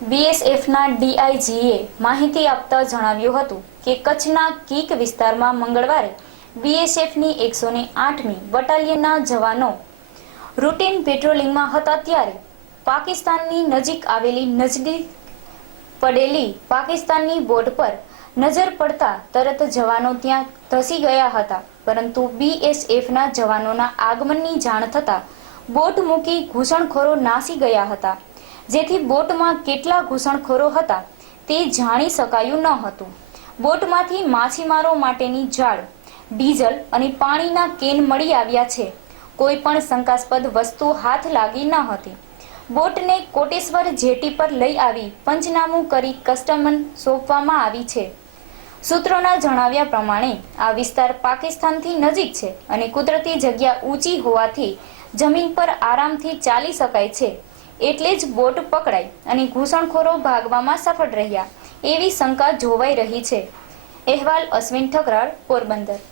બીએસએફના ડીઆઈજીએ માહિતી આપતા જણાવ્યું હતું કે કચ્છના કીક વિસ્તારમાં મંગળવારે બીએસએફની એકસો ને આઠમી બટાલિયનના જવાનો રૂટીન પેટ્રોલિંગમાં હતા ત્યારે પાકિસ્તાનની નજીક આવેલી નજદીક પડેલી પાકિસ્તાનની બોટ પર નજર પડતા તરત જવાનો ત્યાં ધસી ગયા હતા. પરંતુ બીએસએફના જવાનોના આગમનની જાણ થતાં બોટ મૂકી ઘૂસણખોરો નાસી ગયા હતા. જેથી બોટમાં કેટલા ઘૂસણખોરો હતા તે જાણી શકાયું ન હતું. બોટમાંથી માછીમારો માટેની જાળ, ડીઝલ અને પાણીના કેન મળી આવ્યા છે. કોઈ પણ શંકાસ્પદ વસ્તુ હાથ લાગી ન હતી. બોટને કોટેશ્વર જેટી પર લઈ આવી પંચનામું કરી કસ્ટમન સોંપવામાં આવી છે. સૂત્રોના જણાવ્યા પ્રમાણે, આ વિસ્તાર પાકિસ્તાનથી નજીક છે અને કુદરતી જગ્યા ઊંચી હોવાથી જમીન પર આરામથી ચાલી શકાય છે. એટલે જ બોટ પકડાઈ અને ઘૂસણખોરો ભાગવામાં સફળ રહ્યા. એવી શંકા જોવાઈ રહી છે. અહેવાલ અશ્વિન ઠકરાળ પોરબંદર.